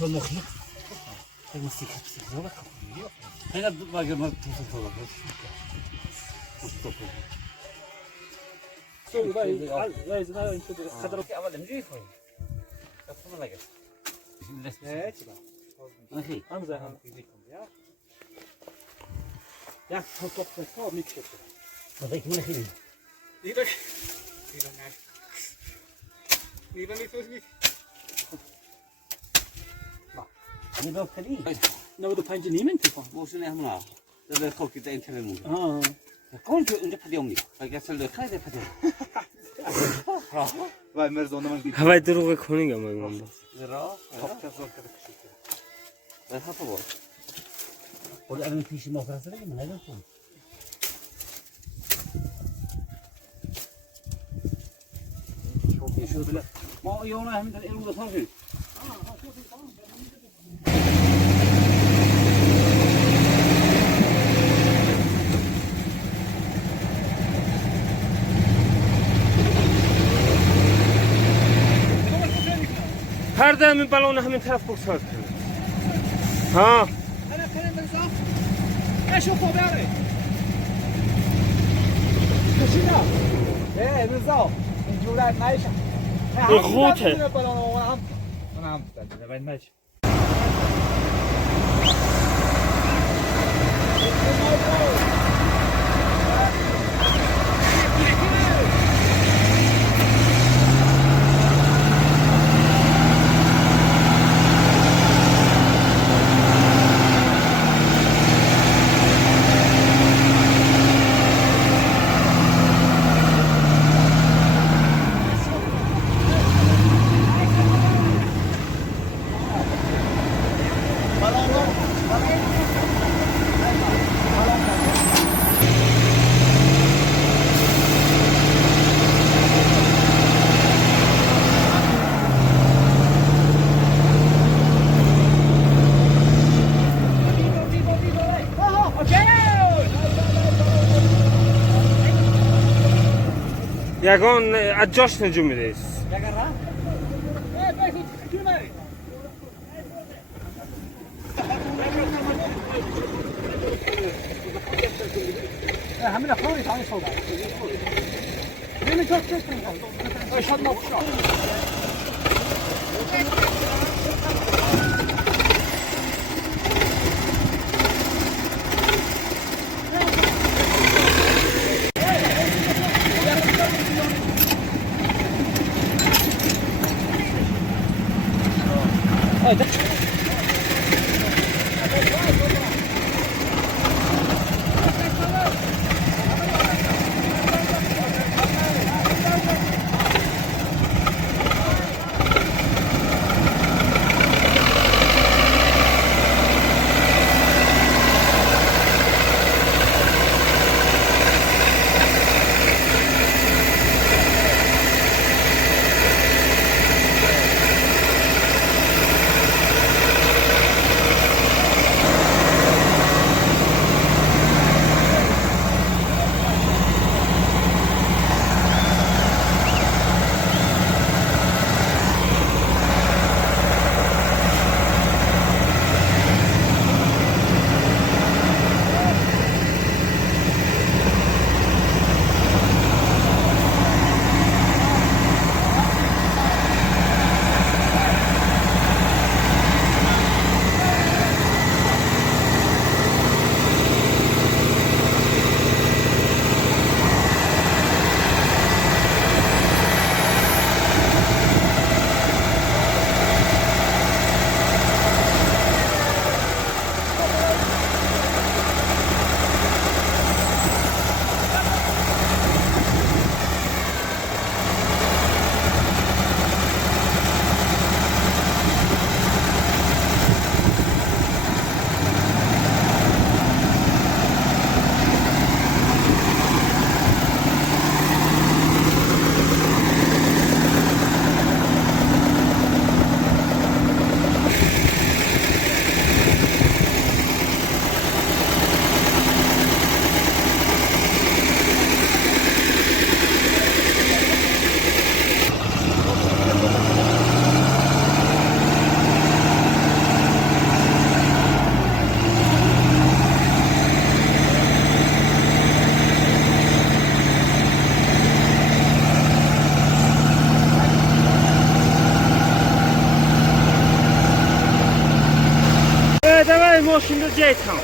schon noch nicht. Dann muss ich so was kaufen. Einer war gemacht, das ist toll. Das ist top. So, لا زنا انت خضر اول نجي خويا. تفهم ولا قص. ايه كده اخي انا زي هم فيكم يا يا حط فوق ميكس هذيك من اخي. يبقى يبقى لي Ni då kan ni. نو دو پنج نیمه انتفاع موشن همنا. ده خلق كده انترنت مو. اه كون جو انت بديومني. فقط سلو خايد بديوم. وای مرزونه من گیر هوای دروغ کنیم من زرا. خب زور کرده کشید ده خطا بود. ولی الان پیش ما فرستادی من نگفتم. شو بلا ما يوم هم الإيرو ده صار هر دم این بالون همین طرف بگذار ها انا كلام بالظبط اشوفه باري كشينا ايه بالظبط الجولات ماشيه الخوته انا عم بين ماشي یگان از جاش نجوم میده همین افرادی تانی صحبت نمیتونم چک کنم شاید ما بشم Project Town.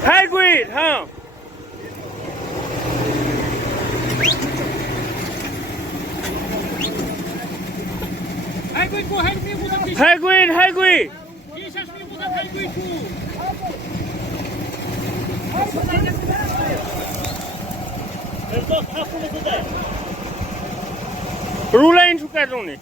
High grade, huh? High grade, high grade. Rula in Chukarone.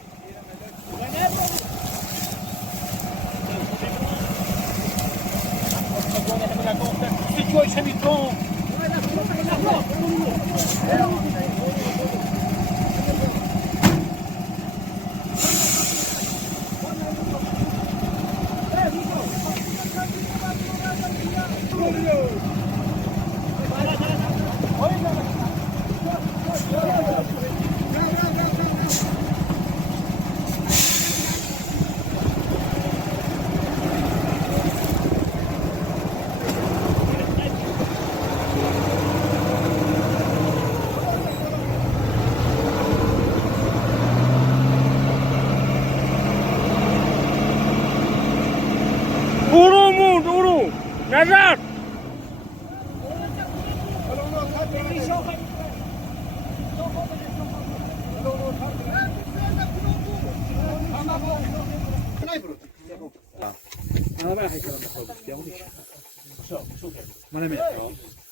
Uru, nazar. Ma ne metto?